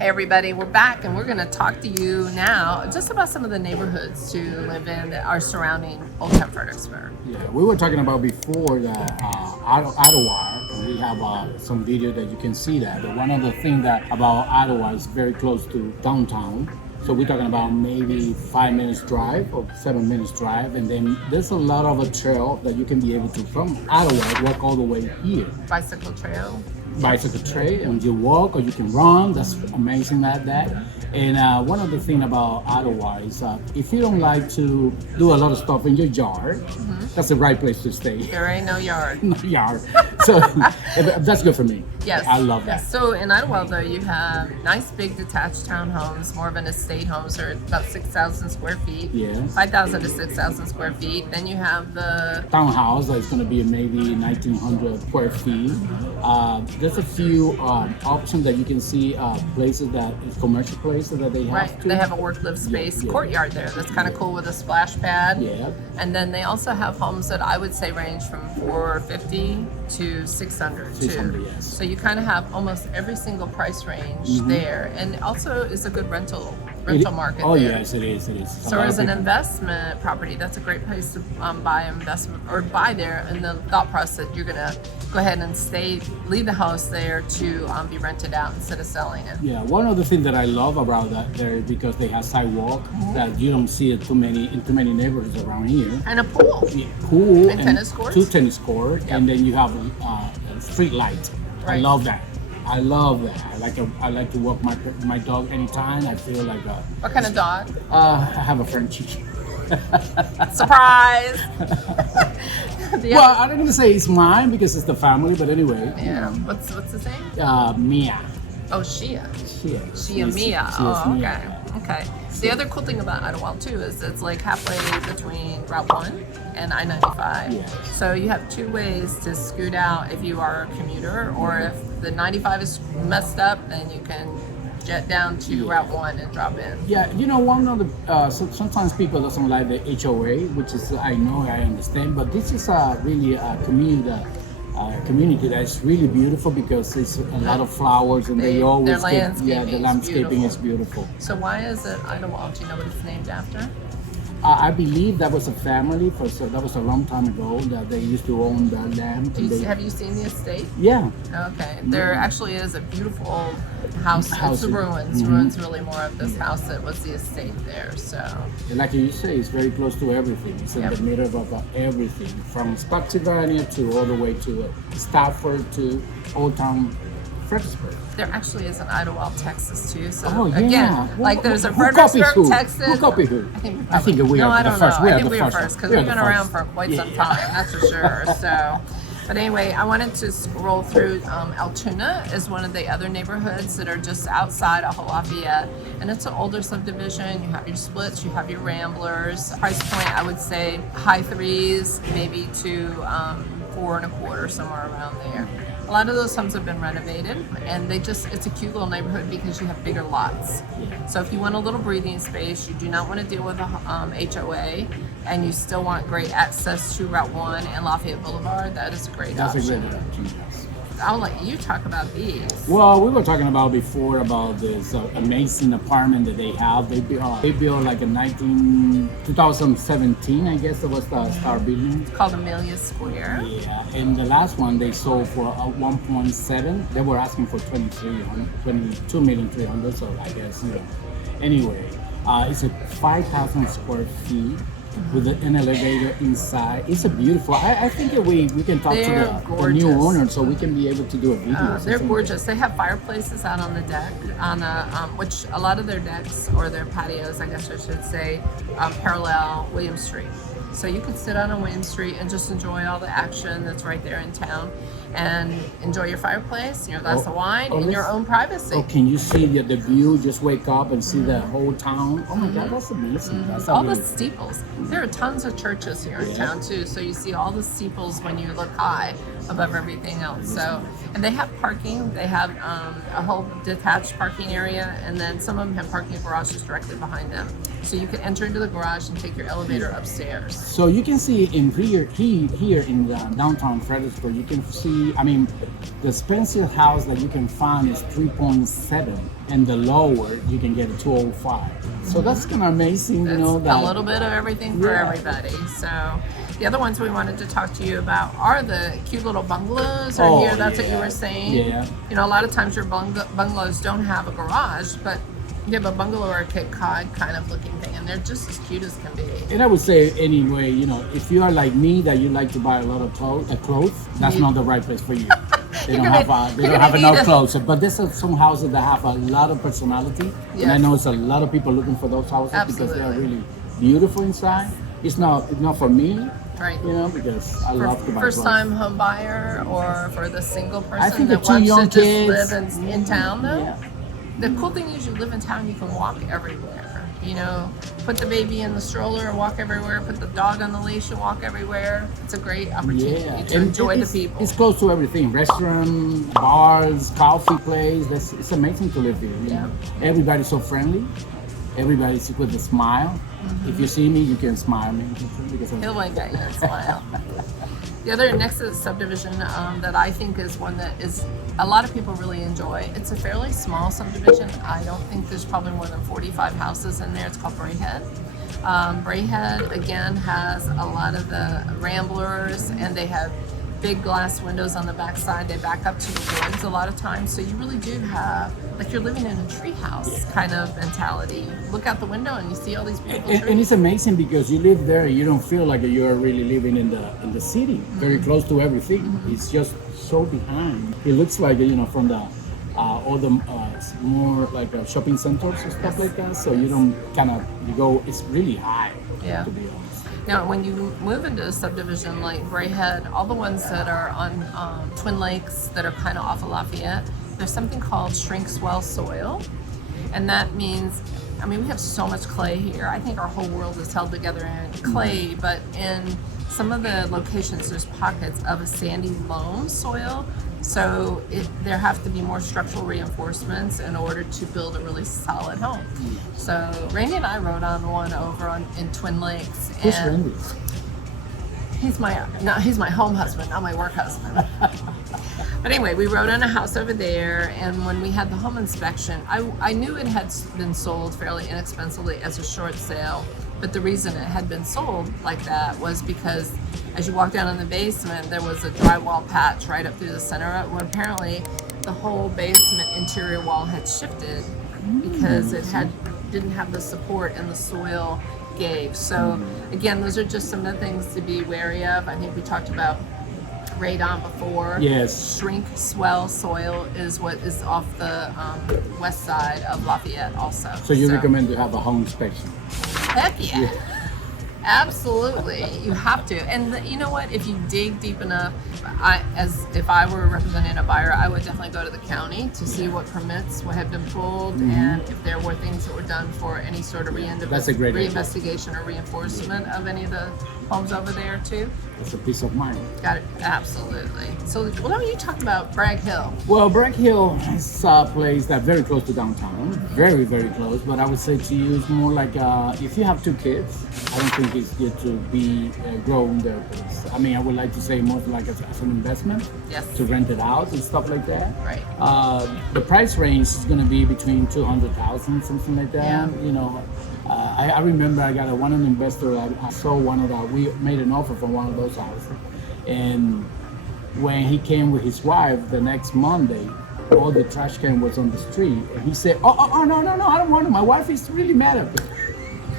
Hey everybody, we're back and we're going to talk to you now just about some of the neighborhoods to live in that are surrounding Old Town Fredericksburg. Yeah, we were talking about before that Ottawa. We have some video that you can see that. But one of the things that about Ottawa is very close to downtown. So we're talking about maybe 5 minutes drive or 7 minutes drive. And then there's a lot of a trail that you can be able to from Ottawa walk all the way here. Bicycle trail. Bicycle trail, and you walk or you can run. That's amazing at that. And one of the things about Ottawa is if you don't like to do a lot of stuff in your yard, that's the right place to stay. There ain't no yard. No yard. So that's good for me. Yes. I love that. Yes. So in Ottawa, though, you have nice big detached townhomes, more of an estate homes, so about 6,000 square feet. Yes. 5,000 to 6,000 square feet. Then you have the Townhouse that's going to be maybe 1,900 square feet. There's a few options that you can see, places that is commercial places that they have. right. too. They have a work-live space courtyard there. That's kind of cool with a splash pad. Yeah. And then they also have homes that I would say range from 450 to 600 too. 600, yes. So you kind of have almost every single price range there, and also is a good rental market. Oh there. yes, it is. It is. A So lot of as an people- investment property, that's a great place to buy investment or buy there. And the thought process that you're gonna go ahead and leave the house there to be rented out instead of selling it. Yeah, one of the things that I love about that there is because they have sidewalk that you don't see it in too many neighborhoods around here. And a pool. Yeah, pool And tennis courts? 2 tennis courts, and then you have street lights. I Right. love that. I love that. I like to walk my dog anytime. I feel like What kind of dog? I have a Frenchie. Surprise! Do you Well, have I'm not gonna say it's mine because it's the family, but anyway. yeah. What's his name? Mia. Oh, Shia. Shia Mia. She is Oh, Mia. okay. The other cool thing about Ottawa too is it's like halfway between Route 1 and I-95. Yeah. So you have two ways to scoot out if you are a commuter, or if the 95 is messed up, then you can jet down to Route 1 and drop in. Yeah, you know, one of the sometimes people doesn't like the HOA, which is I understand, but this is really a community that's really beautiful because it's a lot of flowers and they always their landscaping the is landscaping is beautiful. beautiful. So why is it Ottawa? Do you know what it's named after? I believe that was a family that was a long time ago that they used to own the land. And Have you seen the estate? yeah, Okay, there actually is a beautiful house. It's the ruins. Ruins really more of this house that was the estate there. So and like you say, it's very close to everything. It's in the middle of everything, from Spotsylvania to all the way to Stafford to Old Town Fredericksburg. there actually is an Ottawa, Texas too. So Oh, yeah. again, like there's a Who copies Fredericksburg, who? Texas. Who copies who? I think we no, are I the don't first. know. We I are think the we are first. first because We are we've the been around first. for quite some Yeah. time. That's for sure. So. But anyway, I wanted to scroll through Altoona is one of the other neighborhoods that are just outside of Lafayette. And it's an older subdivision. You have your splits, you have your ramblers. Price point, I would say high threes, maybe to 4 1/4, somewhere around there. A lot of those homes have been renovated, and it's a cute little neighborhood because you have bigger lots. So if you want a little breathing space, you do not want to deal with a HOA, and you still want great access to Route 1 and Lafayette Boulevard, that is a great That's a option. great option, yes. I'll let you talk about these. Well, we were talking about before about this amazing apartment that they have. They built like a 2017, I guess it was the Star Building. It's called Amelia Square. Yeah, and the last one they sold for 1.7. They were asking for 22,300,000. So I guess Anyway, it's a 5,000 square feet with an elevator inside. It's a beautiful. I think that we can talk They're to the new gorgeous. owner so we can be able to do a video. or They're something. gorgeous. They have fireplaces out on the deck, which a lot of their decks or their patios, I guess I should say, parallel William Street. So you could sit out on William Street and just enjoy all the action that's right there in town, and enjoy your fireplace, your glass of wine, in your own privacy. Oh, can you see the view? Just wake up and see the whole town. Oh my God, that's amazing. That's All the amazing. steeples. There are tons of churches here in town too, so you see all the steeples when you look high above everything else. So, and they have parking. They have a whole detached parking area, and then some of them have parking garages directly behind them. So you can enter into the garage and take your elevator upstairs. So you can see in here in the downtown Fredericksburg, you can see, I mean, the expensive house that you can find is 3.7, and the lower you can get a 205. So that's kind of amazing, you know. That a little bit of everything for everybody. So the other ones we wanted to talk to you about are the cute little bungalows are here. That's what you were saying. Yeah. You know, a lot of times your bungalows don't have a garage, but you have a bungalow or a Cape Cod kind of looking thing, and they're just as cute as can be. And I would say anyway, you know, if you are like me, that you like to buy a lot of clothes, that's not the right place for you. They don't have enough clothes. But there's some houses that have a lot of personality, and I know it's a lot of people looking for those houses because they are really beautiful inside. It's not for me. Right. You know, because I love to buy first clothes. time home buyer or for the single person think that the two wants young to kids, just live in town though. Yeah. The cool thing is you live in town, you can walk everywhere. You know, put the baby in the stroller and walk everywhere, put the dog on the leash and walk everywhere. It's a great opportunity to enjoy the people. It's close to everything. Restaurant, bars, coffee place. It's amazing to live here. You know? Everybody's so friendly. Everybody's with a smile. If you see me, you can smile me. Because He'll wink at you and smile. The other next to the subdivision that I think is one that is a lot of people really enjoy. It's a fairly small subdivision. I don't think there's probably more than 45 houses in there. It's called Brayhead. Brayhead again has a lot of the ramblers, and they have big glass windows on the back side. They back up to the woods a lot of times, so you really do have like you're living in a tree house kind of mentality. You look out the window and you see all these beautiful trees. And it's amazing because you live there, you don't feel like you're really living in the city, very close to everything. It's just so behind. It looks like, you know, from the all the more like shopping centers and stuff like that. So you don't you go. It's really high. Yeah. To be honest. Now, when you move into a subdivision like Brayhead, all the ones that are on Twin Lakes that are kind of off of Lafayette, there's something called shrink swell soil. And that means, I mean, we have so much clay here. I think our whole world is held together in clay, but in some of the locations, there's pockets of a sandy loam soil. So there have to be more structural reinforcements in order to build a really solid home. So Randy and I rode on one over in Twin Lakes. Who's Randy? He's my home husband, not my work husband. But anyway, we rode on a house over there, and when we had the home inspection, I knew it had been sold fairly inexpensively as a short sale. But the reason it had been sold like that was because as you walk down in the basement, there was a drywall patch right up through the center of it, where apparently the whole basement interior wall had shifted because it didn't have the support and the soil gave. So again, those are just some of the things to be wary of. I think we talked about radon before. Yes. Shrink swell soil is what is off the west side of Lafayette also. So you recommend to have a home inspection? Heck yeah. Absolutely, you have to. And you know what? If you dig deep enough, if I were representing a buyer, I would definitely go to the county to see what permits had been pulled, and if there were things that were done for any sort of reinvestigation or reinforcement of any of the homes over there too. It's a peace of mind. Got it. Absolutely. So, why don't you talk about Bragg Hill? Well, Bragg Hill is a place that's very close to downtown. Very, very close. But I would say to you, it's more like if you have two kids, I don't think it's good to be growing their place. I mean, I would like to say more like as an investment. Yes. To rent it out and stuff like that. Right. The price range is going to be between $200,000, something like that. Yeah. You know. I remember I got an investor. I saw one of that. We made an offer for one of those houses, and when he came with his wife the next Monday, all the trash can was on the street, and he said, "Oh, no, I don't want it. My wife is really mad at me."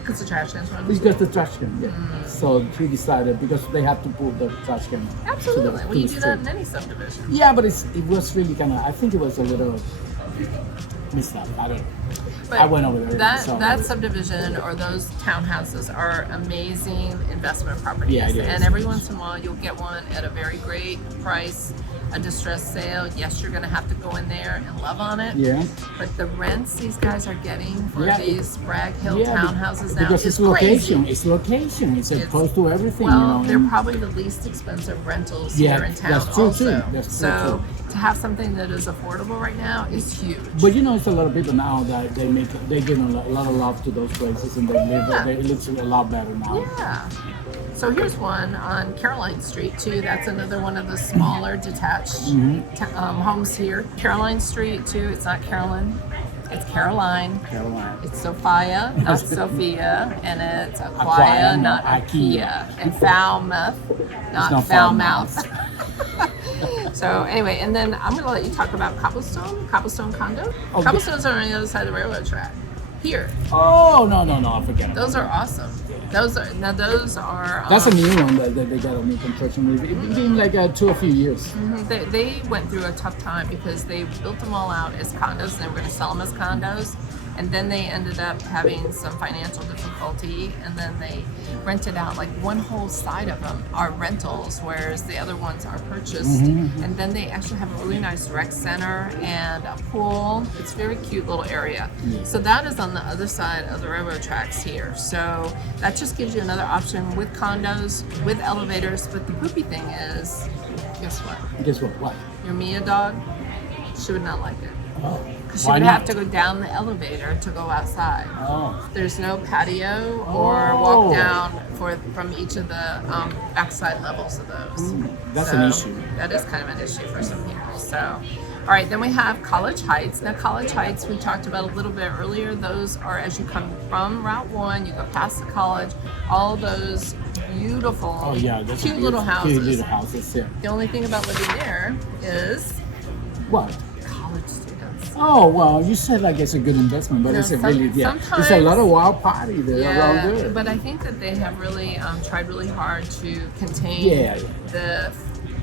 Because the trash cans were Because the trash can. Yeah. So he decided because they have to pull the trash can. Absolutely. Well, you do that in any subdivision. Yeah, but it was really kind of. I think it was a little missed that. I don't know. But I went over there. That subdivision or those townhouses are amazing investment properties. Yeah, it is. And every once in a while you'll get one at a very great price, a distressed sale. Yes, you're going to have to go in there and love on it. Yeah. But the rents these guys are getting for Yeah. these Bragg Hill Yeah, townhouses now because is it's location. crazy. It's location. It's It's- close to everything. Well, you know, they're and- probably the least expensive rentals Yeah, here in town that's true, also. too. That's true, so too. to have something that is affordable right now is huge. But you know, it's a lot of people now that they give a lot of love to those places, and they live. Yeah. It looks a lot better now. Yeah. So here's one on Caroline Street too. That's another one of the smaller detached homes here. Caroline Street too. It's not Carolyn. It's Caroline. Carolina. It's Sophia, not Sophia, and it's Aquia, Aquia, not not Ikea, Ikea. and Falmouth, not not Falmouth. So anyway, and then I'm going to let you talk about Cobblestone condo. Okay. Cobblestones are on the other side of the railroad track. Here, Oh no, I forget. about those are awesome. Those are That's a new one that they got a new construction. It's been like a few years. They went through a tough time because they built them all out as condos and they were going to sell them as condos. And then they ended up having some financial difficulty, and then they rented out like one whole side of them are rentals, whereas the other ones are purchased. And then they actually have a really nice rec center and a pool. It's a very cute little area. So that is on the other side of the railroad tracks here. So that just gives you another option with condos, with elevators. But the poopy thing is, guess what? Guess what? What? Your Mia dog, she would not like it. Oh, She why would not? have to go down the elevator to go outside. Oh, There's no patio or Oh. walk down from each of the backside levels of those. that's So an issue. That is kind of an issue for some people. So, all right, then we have College Heights. Now, College Heights, we talked about a little bit earlier. Those are as you come from Route 1, you go past the college, all those beautiful, Oh yeah, that's cute little houses. Cute little houses. Yeah. The only thing about living there is What? college students. Oh well, you said like it's a good investment, but No, it's a really it's a sometimes- lot of wild party there around there. but I think that they have really tried really hard to contain Yeah. the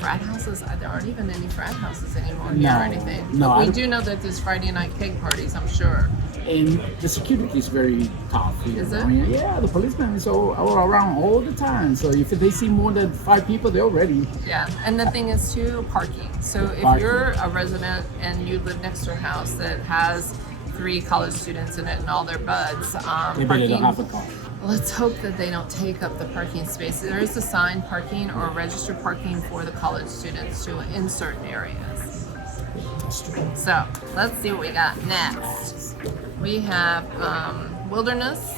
frat houses. There aren't even any frat houses anymore here No, or anything. no, But I we don't- do know that there's Friday night keg parties, I'm sure. And the security is very tough. Is know? it? Yeah, the policemen is all around all the time. So if they see more than 5 people, they're ready. Yeah, and the thing is too, parking. So if Parking. you're a resident and you live next to a house that has 3 college students in it and all their buds, They better don't have a car. let's hope that they don't take up the parking space. There is assigned parking or registered parking for the college students too in certain areas. That's true. So let's see what we got next. We have Wilderness.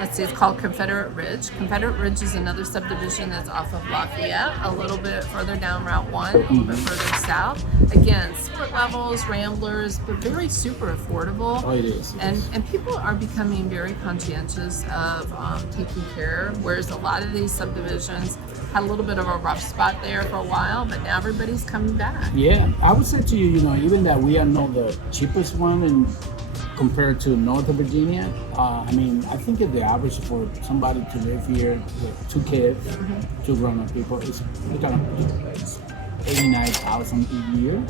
Let's see, it's called Confederate Ridge. Confederate Ridge is another subdivision that's off of Lafayette, a little bit further down Route 1, a little bit further south. Again, split levels, ramblers, but very super affordable. Oh, it is. And people are becoming very conscientious of taking care, whereas a lot of these subdivisions had a little bit of a rough spot there for a while, but now everybody's coming back. Yeah, I would say to you, even that we are not the cheapest one and compared to North of Virginia, I mean, I think the average for somebody to live here with 2 kids, 2 grown-up people, is it's 89,000 a year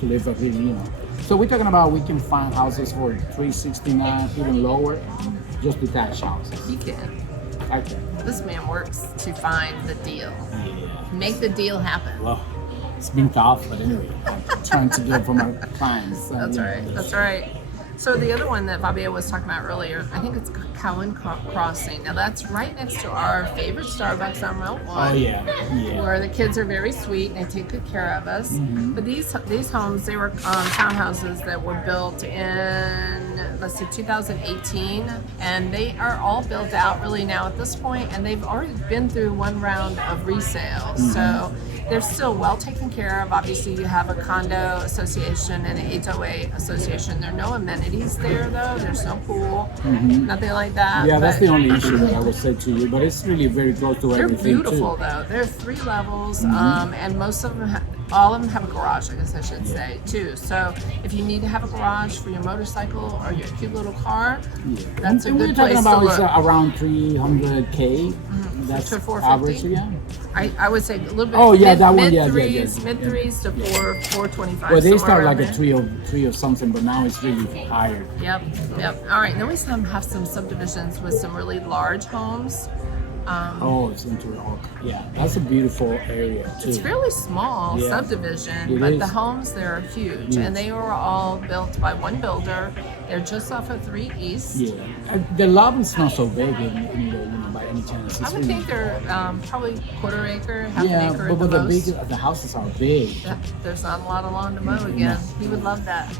to live up here, So we're talking about we can find houses for 369, even lower, just detached houses. You can. I can. This man works to find the deal. Yeah. Make the deal happen. Well, it's been tough, but anyway, I'm trying to do it for my clients. So, That's yeah. right. That's right. So the other one that Fabio was talking about earlier, I think it's Cowan Crossing. Now that's right next to our favorite Starbucks on Route 1. Oh yeah, yeah. Where the kids are very sweet and they take good care of us. But these homes, they were townhouses that were built in, let's see, 2018, and they are all built out really now at this point, and they've already been through one round of resales. So they're still well taken care of. Obviously, you have a condo association and an HOA association. There are no amenities there, though. There's no pool, nothing like that. Yeah, that's but the only issue that I would say to you, but it's really very close to they're everything beautiful, too. though. They're 3 levels, and most of them All of them have a garage, I guess I should say, too. So if you need to have a garage for your motorcycle or your cute little car, that's a and good we're place talking about to it's look. around 300K. That's To 450? average, yeah. I would say a little bit. Oh, yeah, that one, mid yeah, threes, yeah. mid threes to 425. Well, they somewhere start around like a there. three or something, but now it's really higher. Yep. All right. Then we have some subdivisions with some really large homes. Oh, it's into yeah. That's a beautiful area too. It's fairly small Yeah, subdivision, it but is. the homes there are huge, and they were all built by one builder. They're just off of 3 East. Yeah, the lobby's not so big, either, by any chance. I It's would really, think they're probably quarter acre, half an yeah, acre but at the the most. big the houses are big. There's not a lot of lawn to mow again. He would love that.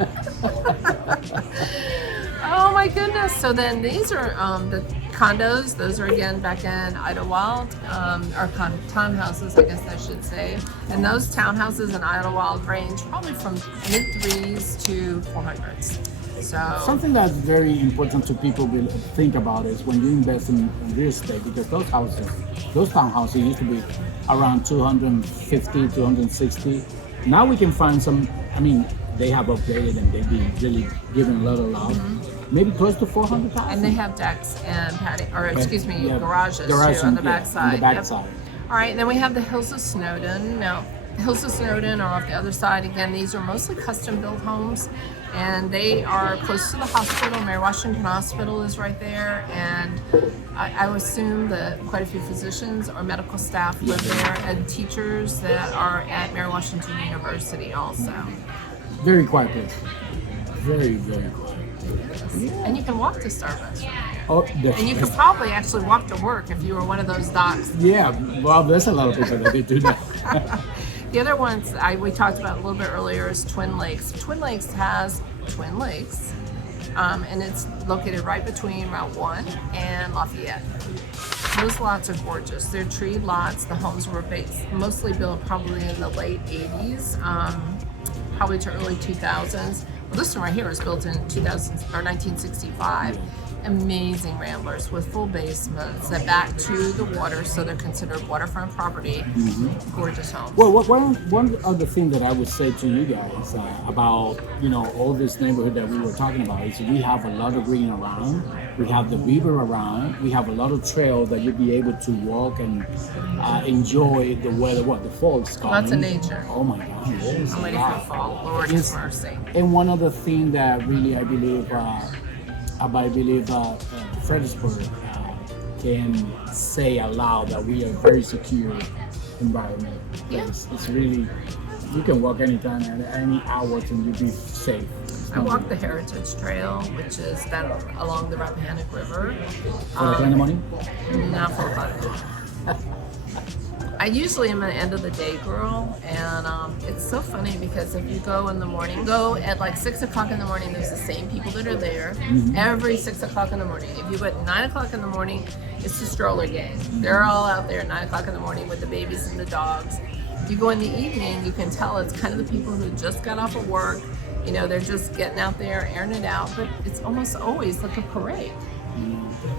Oh my goodness. So then these are the condos. Those are again back in Idlewild, or townhouses, I guess I should say. And those townhouses in Idlewild range probably from mid threes to 400s. So Something that's very important to people will think about is when you invest in real estate, because those houses, those townhouses used to be around 250, 260. Now we can find some, they have upgraded and they've been really given a lot of love. Maybe close to 400,000. and they have decks and patio, or excuse me, Yeah, garages garage too on the yeah, back side. On the back Yep. side. All right, and then we have the Hills of Snowdon. Now, the Hills of Snowdon are off the other side. Again, these are mostly custom-built homes, and they are close to the hospital. Mary Washington Hospital is right there, and I would assume that quite a few physicians or medical staff live there, and teachers that are at Mary Washington University also. Very quiet place. Very, very quiet. And you can walk to Starbucks from here. Oh, And you could probably actually walk to work if you were one of those docs. yeah, well, there's a lot of people that they do that. The other ones we talked about a little bit earlier is Twin Lakes. Twin Lakes has Twin Lakes, and it's located right between Route 1 and Lafayette. Those lots are gorgeous. They're tree lots. The homes were mostly built probably in the late 80s, probably to early 2000s. Well, this one right here was built in 1965. Amazing ramblers with full basements that back to the water, so they're considered waterfront property. Gorgeous homes. Well, one other thing that I would say to you guys about all this neighborhood that we were talking about is we have a lot of green around. We have the river around. We have a lot of trails that you'll be able to walk and enjoy the weather. The fall is coming. Lots of nature. Oh my God, there's I'm a waiting for lot. fall. Lord Yes. have mercy. And one other thing that really I believe Fredericksburg can say aloud that we are very secure environment. Yeah. It's really, you can walk anytime at any hour and you'll be safe. I walk the Heritage Trail, which is down along the Rappahannock River. For the kind of money? Not for fun. I usually am an end of the day girl, and it's so funny because if you go in the morning, go at like 6 o'clock in the morning, there's the same people that are there every 6 o'clock in the morning. If you go at 9 o'clock in the morning, it's the stroller gang. They're all out there at 9 o'clock in the morning with the babies and the dogs. You go in the evening, you can tell it's kind of the people who just got off of work. They're just getting out there, airing it out, but it's almost always like a parade.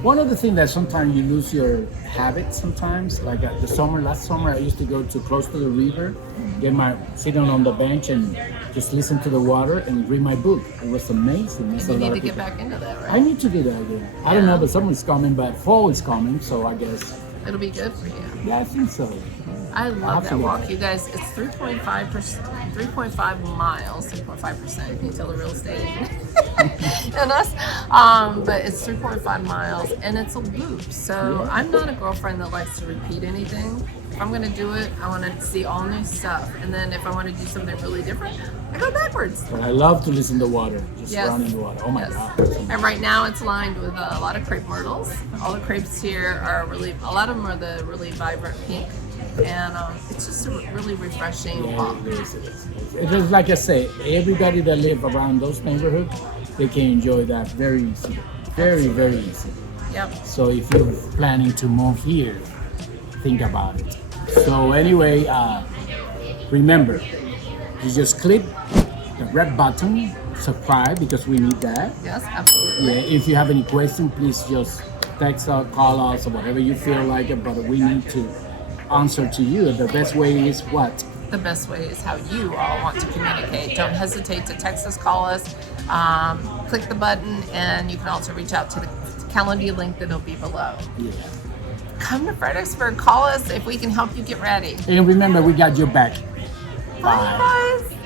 One other thing that sometimes you lose your habit sometimes, like last summer I used to go to close to the river, sitting on the bench and just listen to the water and read my book. It was amazing. And you need to get back into that, right? I need to do that again. I don't know, but summer's coming, but fall is coming, so I guess. It'll be good for you. Yeah, I think so. I love that Absolutely. walk, you guys. It's 3.5 miles, 3.5%. You can tell the real estate agent and us. But it's 3.5 miles, and it's a loop. So I'm not a girlfriend that likes to repeat anything. If I'm going to do it, I want to see all new stuff. And then if I want to do something really different, I go backwards. But I love to listen to water, just Yes. running the water. Oh my Yes. God. And right now it's lined with a lot of crepe myrtles. All the crepes here are a lot of them are the really vibrant pink. And it's just a really refreshing walk. Yeah, it is. It is like I say, everybody that live around those neighborhoods, they can enjoy that very easy. Very, very easy. Yep. So if you're planning to move here, think about it. So anyway, remember, you just click the red button, subscribe, because we need that. Yes, absolutely. Yeah, if you have any question, please just text us, call us, or whatever you feel like it, but we need to answer to you. The best way is what? the best way is how you all want to communicate. Don't hesitate to text us, call us, click the button, and you can also reach out to the calendar link that'll be below. Yeah. Come to Fredericksburg, call us if we can help you get ready. And remember, we got your back. Bye, guys.